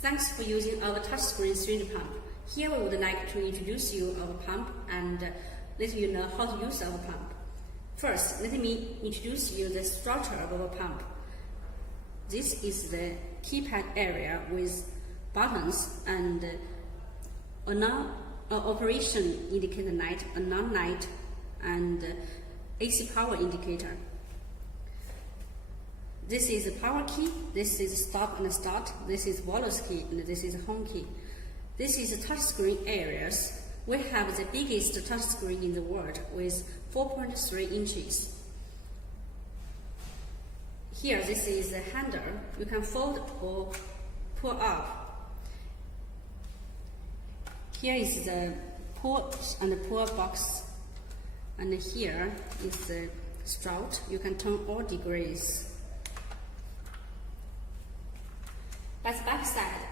Thanks for using our touchscreen syringe pump. Here we would like to introduce you our pump and let you know how to use our pump. First, let me introduce you the structure of our pump. This is the keypad area with buttons and a operation indicator light, a non-light, and AC power indicator. This is a power key, this is stop and start, this is bolus key, and this is home key. This is touchscreen areas. We have the biggest touchscreen in the world with 4.3 inches. Here, this is a handle. You can fold or pull up. Here is the push and pull box. And here is the stroke. You can turn all degrees. At the back side,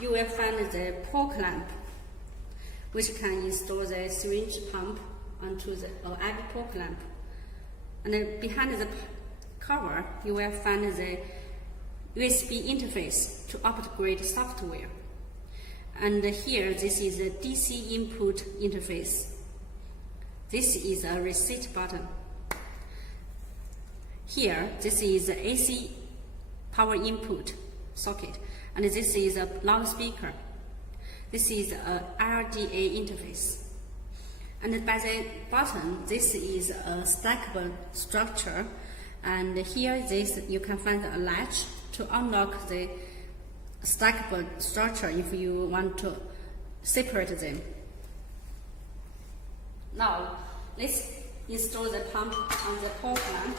you will find the pull clamp, which can install the syringe pump onto the IV pull clamp. And then behind the cover, you will find the USB interface to upgrade software. And here, this is a DC input interface. This is a reset button. Here, this is the AC power input socket, and this is a loudspeaker. This is a RDA interface. And by the button, this is a stackable structure, and here you can find a latch to unlock the stackable structure if you want to separate them. Now, let's install the pump on the pull clamp.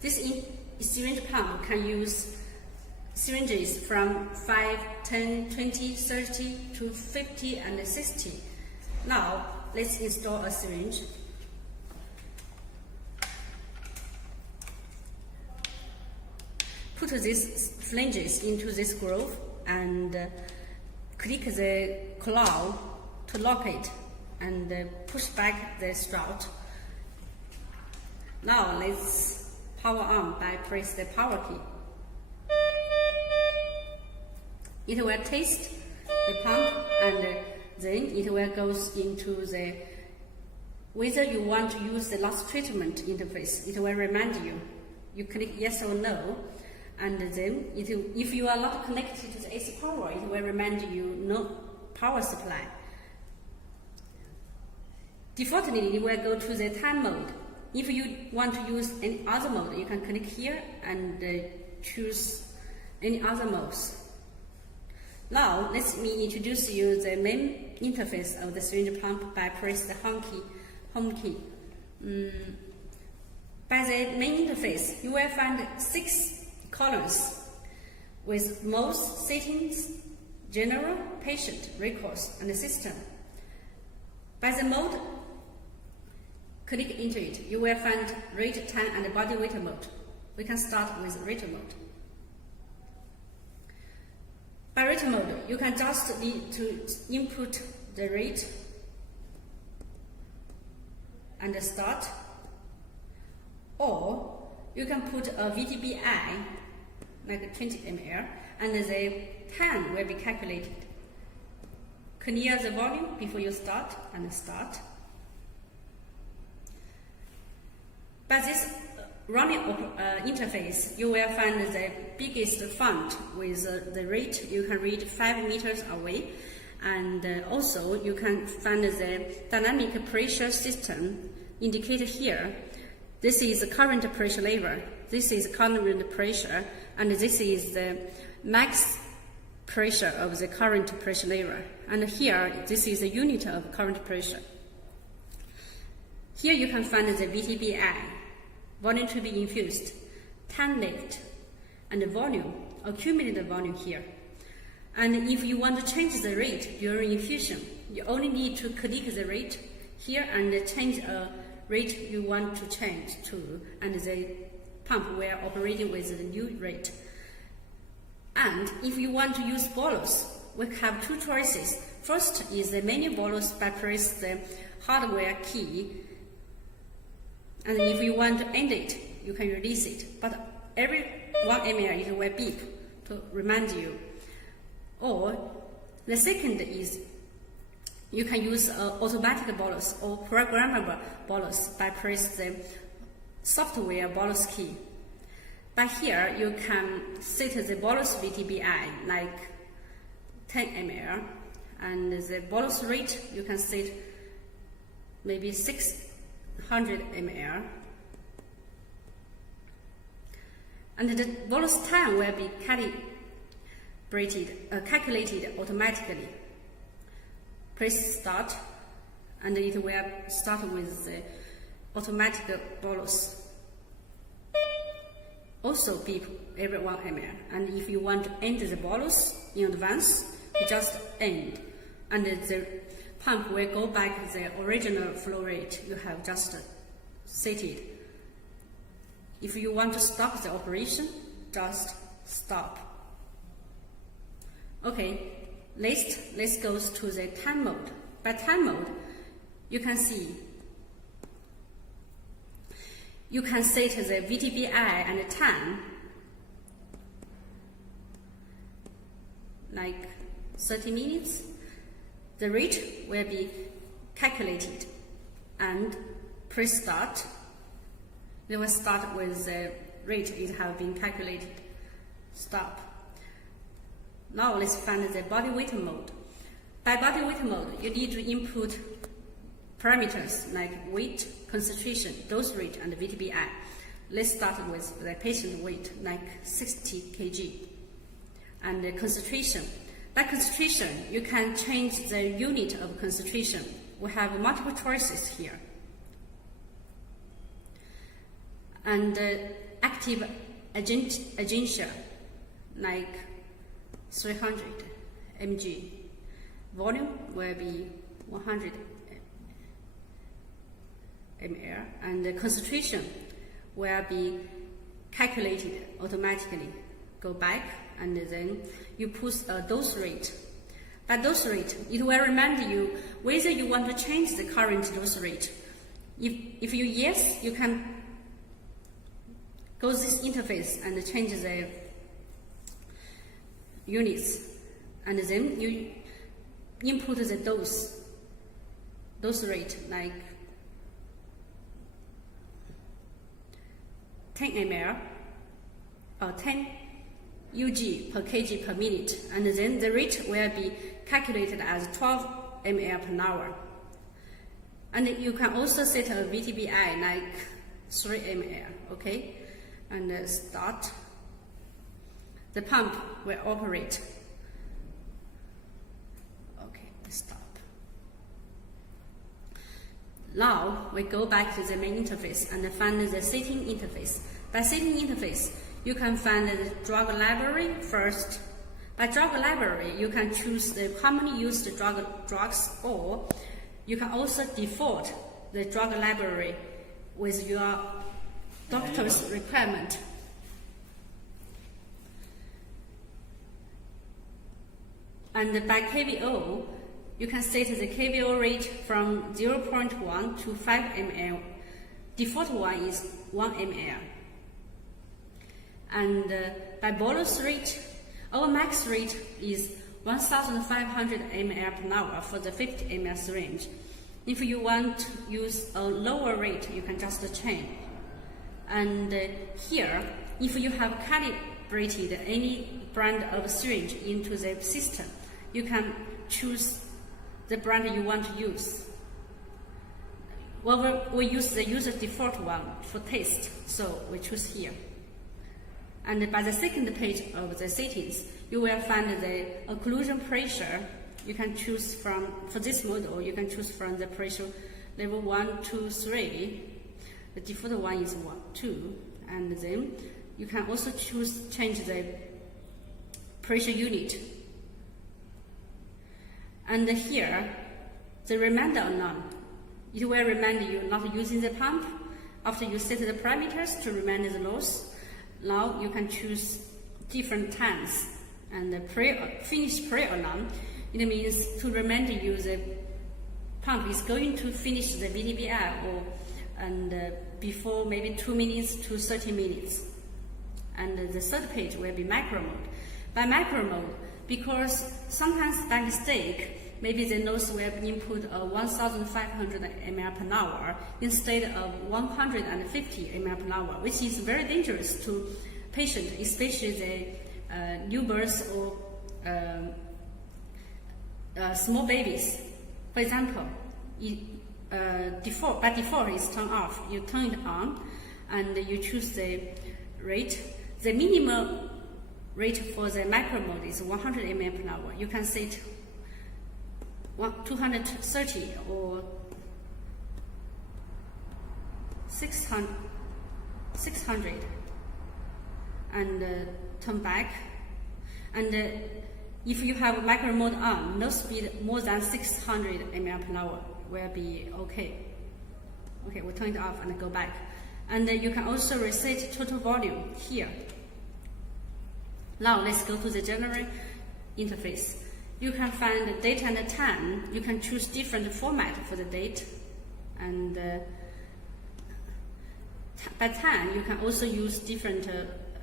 This syringe pump can use syringes from 5, 10, 20, 30 to 50 and 60. Now, let's install a syringe. Put these flanges into this groove and click the claw to lock it and push back the stroke. Now, let's power on by press the power key. It will test the pump and then it will go into the whether you want to use the last treatment interface. It will remind you. You click yes or no, and then if you are not connected to the AC power, it will remind you no power supply. Defaultly, it will go to the time mode. If you want to use any other mode, you can click here and choose any other modes. Now, let me introduce you the main interface of the syringe pump by pressing the home key. By the main interface, you will find 6 columns with most settings, general, patient, records, and system. By the mode, click into it. You will find rate, time, and body weight mode. We can start with rate mode. By rate mode, you can just need to input the rate and start, or you can put a VTBI, like 20 ml, and the time will be calculated. Clear the volume before you start and start. By this running interface, you will find the biggest font with the rate. You can read 5 meters away, and also you can find the dynamic pressure system indicated here. This is the current pressure level, this is current pressure, and this is the max pressure of the current pressure level. And here, this is the unit of current pressure. Here you can find the VTBI, volume to be infused, time left, and volume, accumulated volume here. And if you want to change the rate during infusion, you only need to click the rate here and change a rate you want to change to, and the pump will operate with the new rate. And if you want to use bolus, we have 2 choices. First is the menu bolus by press the hardware key, and if you want to end it, you can release it. But every 1 ml it will beep to remind you. Or the second is you can use automatic bolus or programmable bolus by press the software bolus key. But here you can set the bolus VTBI like 10 ml, and the bolus rate you can set maybe 600 ml. And the bolus time will be calculated automatically. Press start, and it will start with the automatic bolus. Also beep every 1 ml. And if you want to end the bolus in advance, you just end, and the pump will go back to the original flow rate you have just set it. If you want to stop the operation, just stop. Okay, let's go to the time mode. By time mode, you can see you can set the VTBI and the time like 30 minutes. The rate will be calculated, and press start. They will start with the rate it has been calculated. Stop. Now let's find the body weight mode. By body weight mode, you need to input parameters like weight, concentration, dose rate, and VTBI. Let's start with the patient weight, like 60 kg. And the concentration. By concentration, you can change the unit of concentration. We have multiple choices here. And active agentio, like 300 mg. Volume will be 100 ml, and the concentration will be calculated automatically. Go back, and then you put a dose rate. By dose rate, it will remind you whether you want to change the current dose rate. If you yes, you can go this interface and change the units, and then you input the dose rate like 10 ml or 10 UG per kg per minute, and then the rate will be calculated as 12 ml per hour. And you can also set a VTBI like 3 ml, okay? And start. The pump will operate. Okay, stop. Now we go back to the main interface and find the setting interface. By setting interface, you can find the drug library first. By drug library, you can choose the commonly used drugs, or you can also default the drug library with your doctor's requirement. And by KVO, you can set the KVO rate from 0.1 to 5 ml. Default one is 1 ml. And by bolus rate, our max rate is 1,500 ml per hour for the 50 ml syringe. If you want to use a lower rate, you can just change. And here, if you have calibrated any brand of syringe into the system, you can choose the brand you want to use. Well, we use the user default one for test, so we choose here. And by the second page of the settings, you will find the occlusion pressure. You can choose from, for this model, you can choose from the pressure level 1, 2, 3. The default one is 1, 2. And then you can also change the pressure unit. And here, the reminder alarm. It will remind you not using the pump. After you set the parameters to remind the loss, now you can choose different times. And the finish pre-alarm, it means to remind you the pump is going to finish the VTBI before maybe 2 minutes to 30 minutes. and the third page will be micro mode. By micro mode, because sometimes by mistake, maybe the nose will input 1,500 ml per hour instead of 150 ml per hour, which is very dangerous to patients, especially the newborns or small babies. For example, by default it's turned off. You turn it on and you choose the rate. The minimum rate for the micro mode is 100 ml per hour. You can set 230 or 600 and turn back. And if you have micro mode on, no speed more than 600 ml per hour will be okay. Okay, we'll turn it off and go back. And you can also reset total volume here. Now let's go to the general interface. You can find the date and the time. You can choose different format for the date, and by time you can also use different.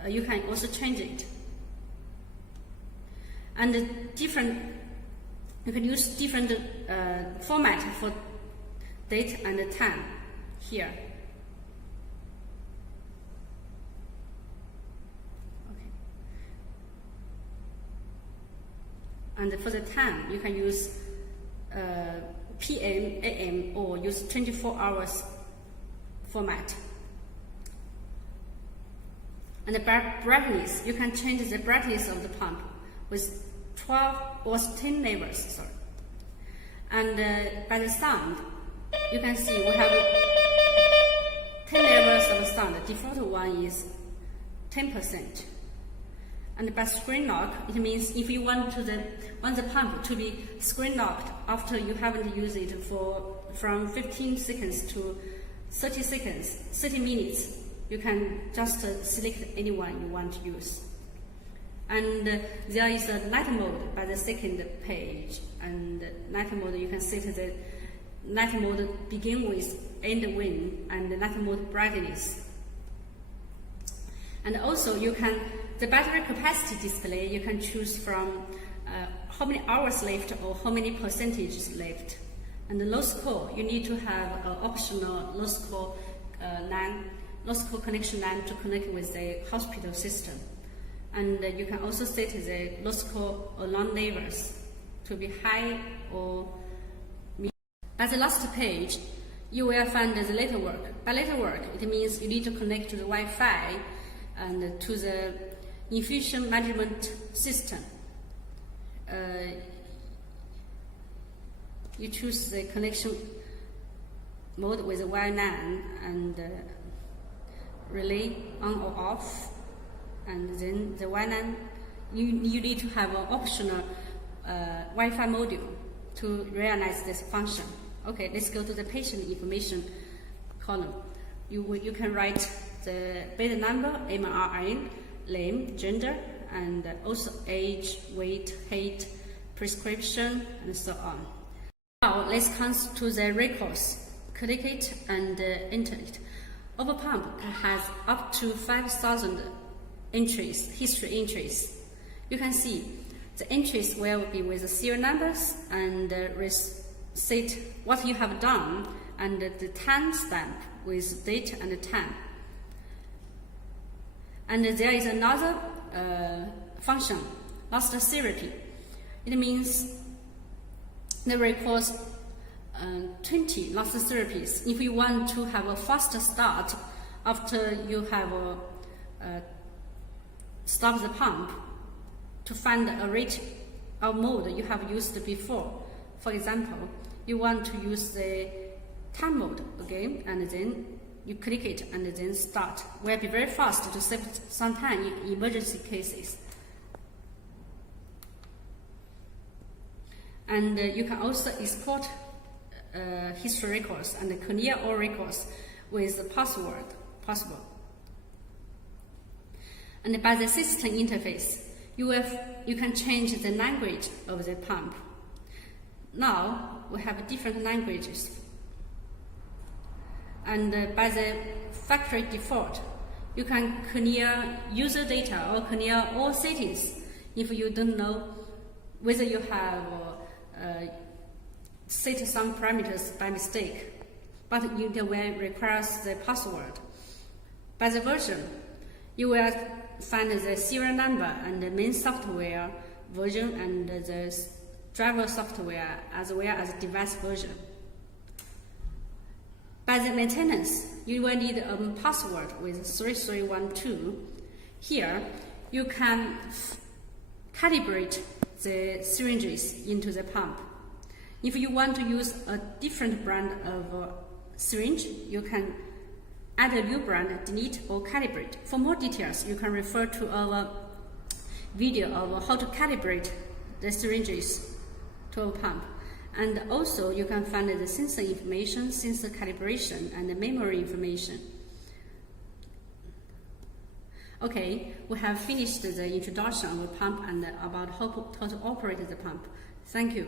You can also change it, and you can use different format for date and the time here. And for the time, you can use PM, AM, or use 24 hours format. And the brightness, you can change the brightness of the pump with 12 or 10 levels. Sorry. And by the sound, you can see we have 10 levels of sound. The default one is 10%. And by screen lock, it means if you want the pump to be screen locked after you haven't used it from 15 seconds to 30 minutes, you can just select any one you want to use. And there is a night mode by the second page. And night mode, you can set the night mode begin with, end when, and the night mode brightness. And also the battery capacity display, you can choose from how many hours left or how many percentages left. And the loss core, you need to have an optional loss core connection line to connect with the hospital system. And you can also set the loss core alarm levels to be high or medium. At the last page, you will find the letter work. By letter work, it means you need to connect to the Wi-Fi and to the infusion management system. You choose the connection mode with the wire LAN and relay on or off, and then the wire LAN, you need to have an optional Wi-Fi module to realize this function. Okay, let's go to the patient information column. You can write the bed number, MRN, name, gender, and also age, weight, height, prescription, and so on. Now let's come to the records. Click it and enter it. Our pump has up to 5,000 entries, history entries. You can see the entries will be with the serial numbers and set what you have done and the time stamp with date and time. And there is another function, last therapy. It means the records 20 last therapies. If you want to have a faster start after you have stopped the pump, to find a rate or mode you have used before. For example, you want to use the time mode again, and then you click it and then start. Will be very fast to save some time in emergency cases. And you can also export history records and clear all records with the password possible. And by the system interface, you can change the language of the pump. Now we have different languages. And by the factory default, You can clear user data or clear all settings if you don't know whether you have set some parameters by mistake, but you will require the password. By the version, you will find the serial number and the main software version and the driver software as well as device version. By the maintenance, you will need a password with 3312. Here, you can calibrate the syringes into the pump. If you want to use a different brand of syringe, you can add a new brand, delete or calibrate. For more details, you can refer to our video of how to calibrate the syringes to a pump. And also you can find the sensor information, sensor calibration, and the memory information. Okay, we have finished the introduction of the pump and about how to operate the pump. Thank you.